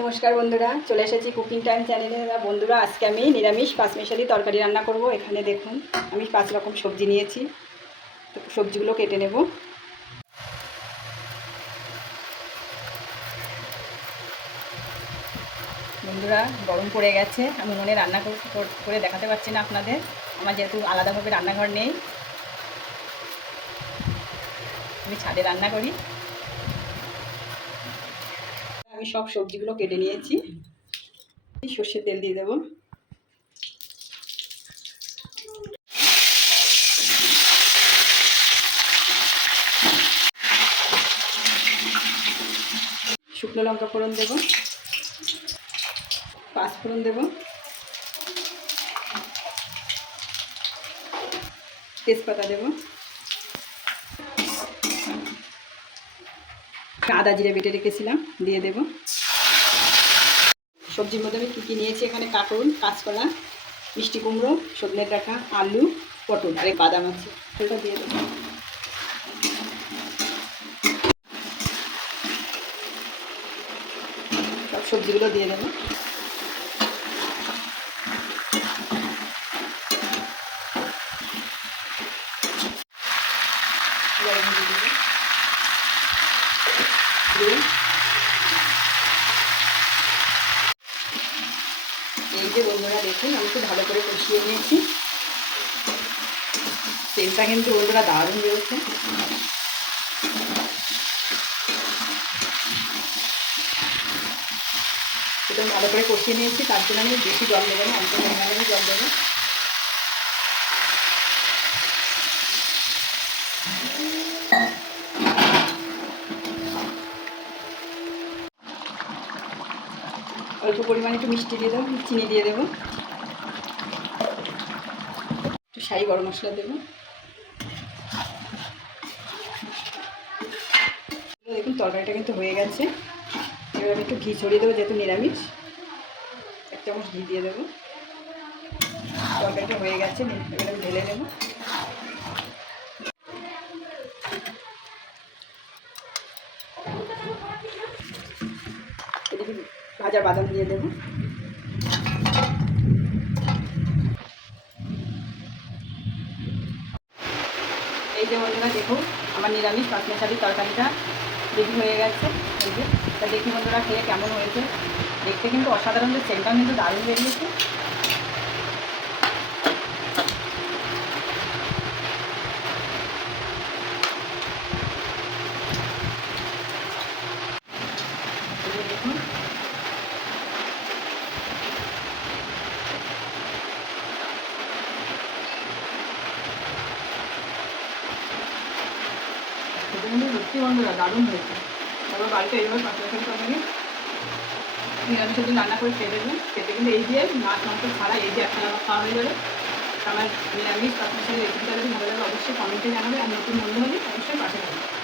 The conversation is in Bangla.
নমস্কার বন্ধুরা, চলে এসেছি কুকিং টাইম চ্যানেলে। বন্ধুরা, আজকে আমি নিরামিষ পাঁচমিশালি তরকারি রান্না করব। এখানে দেখুন, আমি 5 রকম সবজি নিয়েছি। তো সবজিগুলো কেটে নেব। বন্ধুরা, গরম পড়ে গেছে। আমি উনুনে রান্না করে দেখাতে পারছি না আপনাদের। আমার যেহেতু আলাদাভাবে রান্নাঘর নেই, আমি ছাদে রান্না করি। আমি সব সবজিগুলো কেটে নিয়েছি। সর্ষের তেল দিয়ে দেবো। শুকনো লঙ্কা ফোড়ন দেবো, পাঁচফোড়ন দেবো, তেজপাতা দেবো, আদা জিরে বেটে রেখেছিলাম দিয়ে দেব। সবজির মধ্যে আমি কী নিয়েছি, এখানে কাঁকরোল, কাঁচকলা, মিষ্টি কুমড়ো, সজনে ডাঁটা, আলু, পটল আর বাদাম আছে। ওটা দিয়ে দেবো। সব সবজিগুলো দিয়ে দেবো। এই যে বন্ধুরা দেখুন, আমি খুব ভালো করে কষিয়ে নিয়েছি। তেলটা কিন্তু বন্ধুরা দারুণ বেরোচ্ছে। এটা ভালো করে কষিয়ে নিয়েছি, তার জন্য আমি বেশি জল দেবো না, অল্প পরিমাণে জল দেবো। অল্প পরিমাণে একটু মিষ্টি দিয়ে দেবো, চিনি দিয়ে দেবো, একটু শাহি গরম মশলা দেবো। দেখুন তরকারিটা কিন্তু হয়ে গেছে। এবার আমি একটু ঘি ছড়িয়ে দেবো, যেহেতু নিরামিষ। 1 চামচ ঘি দিয়ে দেবো। তরকারিটা হয়ে গেছে, এবার আমি ঢেলে নেবো। এদিকে ভাজা বাদাম দিয়ে দেবো। এই যে বন্ধুরা দেখুন, আমার নিরামিষ পাঁচমিশালি তরকারিটা রেডি হয়ে গেছে। এই যে তা দেখি বন্ধুরা খেয়ে কেমন হয়েছে। দেখতে কিন্তু অসাধারণ, যে সেন্টটাও কিন্তু দারুণ বেরিয়েছে। দেখুন এটা কিন্তু সত্যি বন্ধুরা দারুণ হয়েছে। তারপর বাড়িতে এইভাবে পাঁচমিশালি তরকারি নিরামিষের দিন রান্না করে খেয়ে দেবেন। খেতে কিন্তু এই দিয়ে মাছ মাংস ছাড়া এই যে একটা আমার খাওয়া হয়ে যাবে। আমার নিরামিষ পাঁচমিশালি রেসিপিটা যদি ভালো লাগে অবশ্যই কমেন্টে জানাবে। আর নতুন বন্ধু হলে অবশ্যই পাশে থাকবে।